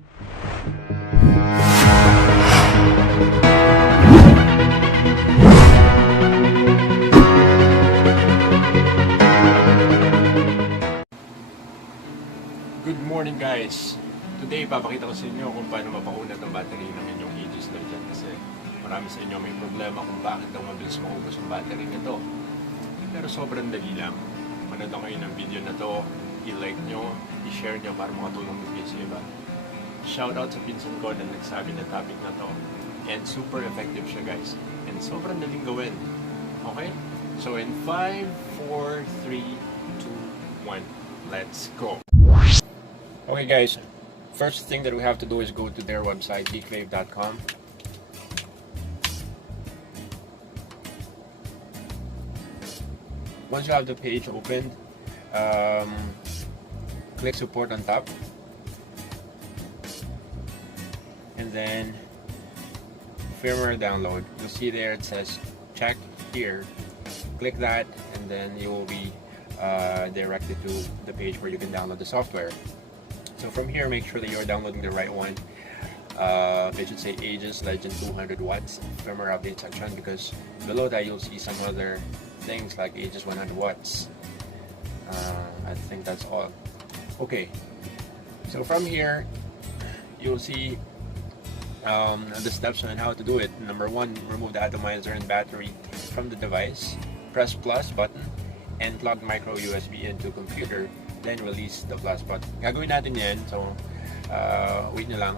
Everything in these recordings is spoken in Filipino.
Good morning guys! Today papakita ko sa inyo kung paano mapakunat ang battery ng inyong Aegis Legend kasi marami sa inyo may problema kung bakit daw mabilis maubos ang battery nito. Pero sobrang dali lang. Manood kayo ng video na to, i-like nyo, i-share nyo para makatulong din sa iba. Shoutout sa pinsan ko na nagsabi ng topic na to. And super effective siya guys. And sobrang daling gawin. Okay? So in 5, 4, 3, 2, 1, let's go! Okay guys, first thing that we have to do is go to their website, GeekVape.com. Once you have the page opened, click support on top. And then firmware download. You'll see there it says check here. Click that and then you will be directed to the page where you can download the software. So from here, make sure that you're downloading the right one. It should say Aegis Legend 200 watts firmware update section, because below that you'll see some other things like Aegis 100 watts. I think that's all. Okay, so from here you'll see the steps on how to do it. Number 1, remove the atomizer and battery from the device. Press plus button and plug micro USB into computer. Then release the plus button. Gagawin natin yan, so wait nyo lang.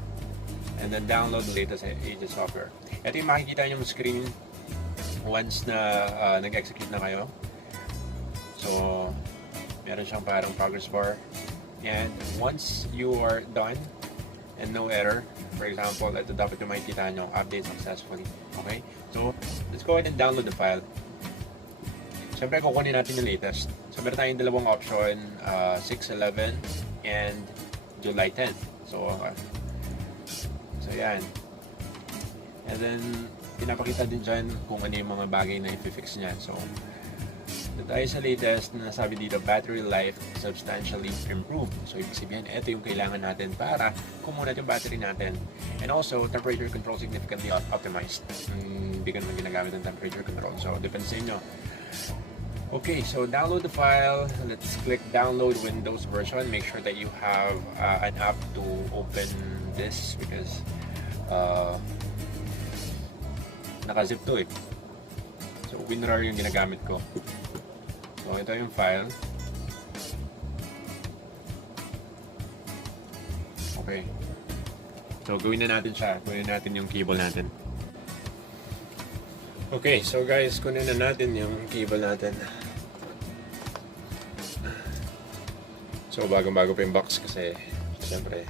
And then download the latest Aegis software. Ito yung makikita nyo yung screen once na nag-execute na kayo. So meron siyang parang progress bar. And once you are done and no error, for example, ito dapat yung makikita nyo, update successfully. Okay? So let's go ahead and download the file. Siyempre, kukunin natin yung latest. So, meron tayong dalawang option, 6/11 and July 10th. So, yan. And then, pinapakita din dyan kung ano yung mga bagay na i-fix niyan. So, ito tayo sa latest na nasabi dito, battery life substantially improved. So, ibig sabihin, ito yung kailangan natin para kumunat yung battery natin. And also, temperature control significantly optimized. Hindi ka naman ginagamit ng temperature control. So, depende sa inyo. Okay, so download the file. Let's click download Windows version. Make sure that you have an app to open this because naka-zip to eh. So WinRAR yung ginagamit ko. So ito yung file. Okay. So gawin na natin siya. Gawin natin yung cable natin. Okay, so guys, kunin na natin yung cable natin. So bagong-bago pa yung box kasi siyempre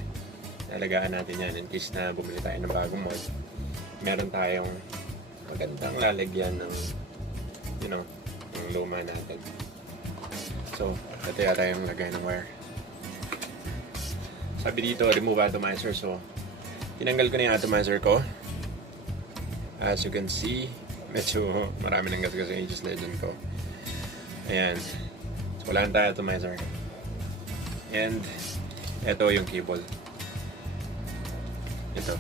nalagaan natin yan in case na bumili tayo ng bagong mod. Meron tayong magandang lalagyan ng yung luma natin. So ito yata yung lagay ng wire. Sabi dito, remove atomizer. So tinanggal ko na yung atomizer ko. As you can see, medyo marami ng gas kasi Aegis Legend ko. Ayan. So wala na tayo atomizer. And ito yung cable. Ito.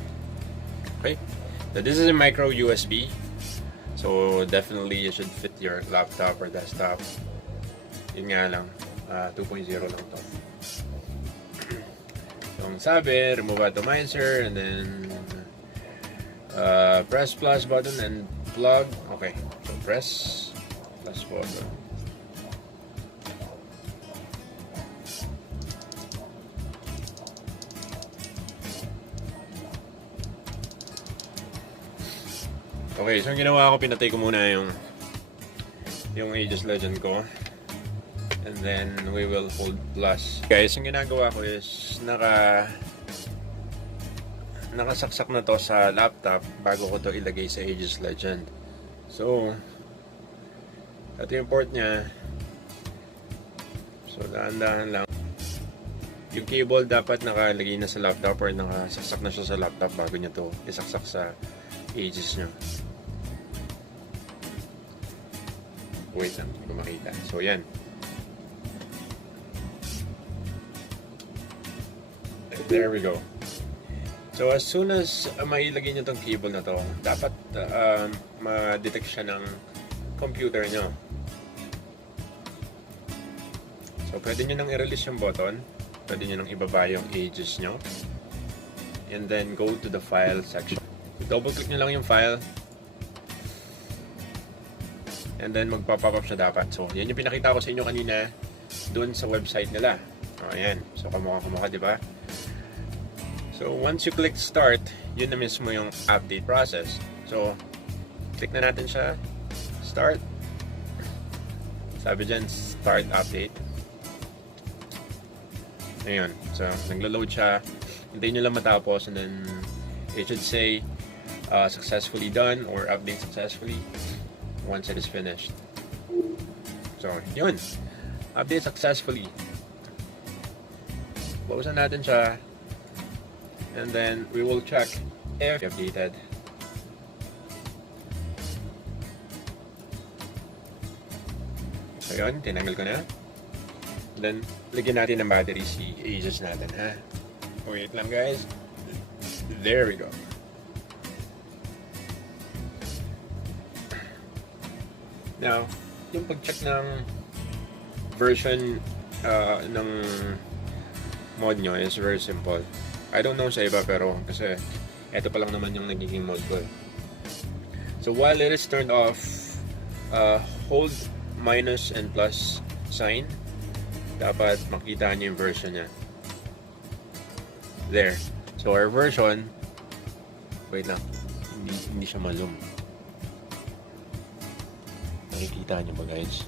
Okay. So this is a micro USB. So definitely you should fit your laptop or desktop. Yun nga lang. 2.0 lang to. So ang sabi, remove atomizer and then press plus button and plug. Okay. So press plus button. Okay, so yung ginawa ko, pinatay ko muna yung Aegis Legend ko. And then we will hold plus. Guys, yung ginagawa ko is nakasaksak na to sa laptop bago ko to ilagay sa Aegis Legend. So ito yung port niya. So dahan-dahan lang. Yung cable dapat nakalagay na sa laptop or nakasaksak na siya sa laptop bago niya to isaksak sa Aegis niyo. Wait lang, hindi ko makita. So yan. There we go. So as soon as mailagay nyo tong cable na to, dapat ma-detect siya ng computer nyo. So pwede nyo nang i-release yung button, pwede nyo nang ibaba yung Aegis nyo, and then go to the file section. Double click nyo lang yung file, and then magpa-pop up siya dapat. So yan yung pinakita ko sa inyo kanina dun sa website nila. Ayan, so kamukha-kamukha, di ba? So once you click start, yun na mismo yung update process. So click na natin siya, start. Sabi dyan, start update. Ayun, so naglo-load siya. Hintayin nyo lang matapos, and then it should say successfully done or update successfully once it is finished. So yun, update successfully. Buksan natin siya, and then we will check if updated. So yun, tinanggal ko na. Then, lagyan natin ng battery si Aegis natin, ha? Wait lang, guys. There we go. Now, yung pag-check ng version ng mod nyo is very simple. I don't know sa iba, pero kasi ito pa lang naman yung nagiging mod ko. So while it is turned off, hold minus and plus sign. Dapat makita nyo yung version nya. There. So our version, wait lang, hindi siya malum. Nakikita nyo ba, guys?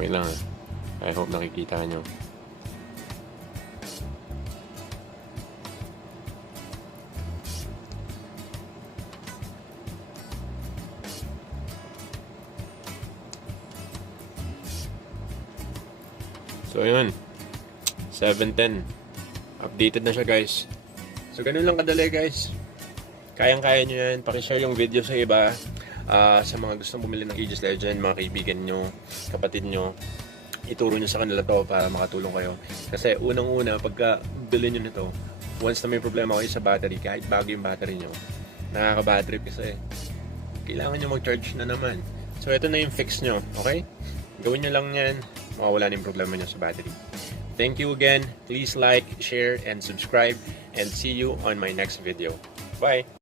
Wait lang, I hope nakikita nyo. So yun, 7:10. Updated na siya, guys. So ganun lang kadali, guys. Kayang-kaya nyo yan. Pakishare yung video sa iba. Sa mga gustong bumili ng Aegis Legend, mga kaibigan nyo, kapatid nyo, ituro nyo sa kanila to para makatulong kayo. Kasi unang-una, pagka bili nyo nito, once na may problema kayo sa battery, kahit bago yung battery nyo, nakaka-battery kasi kailangan nyo mag-charge na naman. So ito na yung fix nyo, okay? Gawin nyo lang yan, mawawala na yung problema nyo sa battery. Thank you again. Please like, share, and subscribe, and see you on my next video. Bye!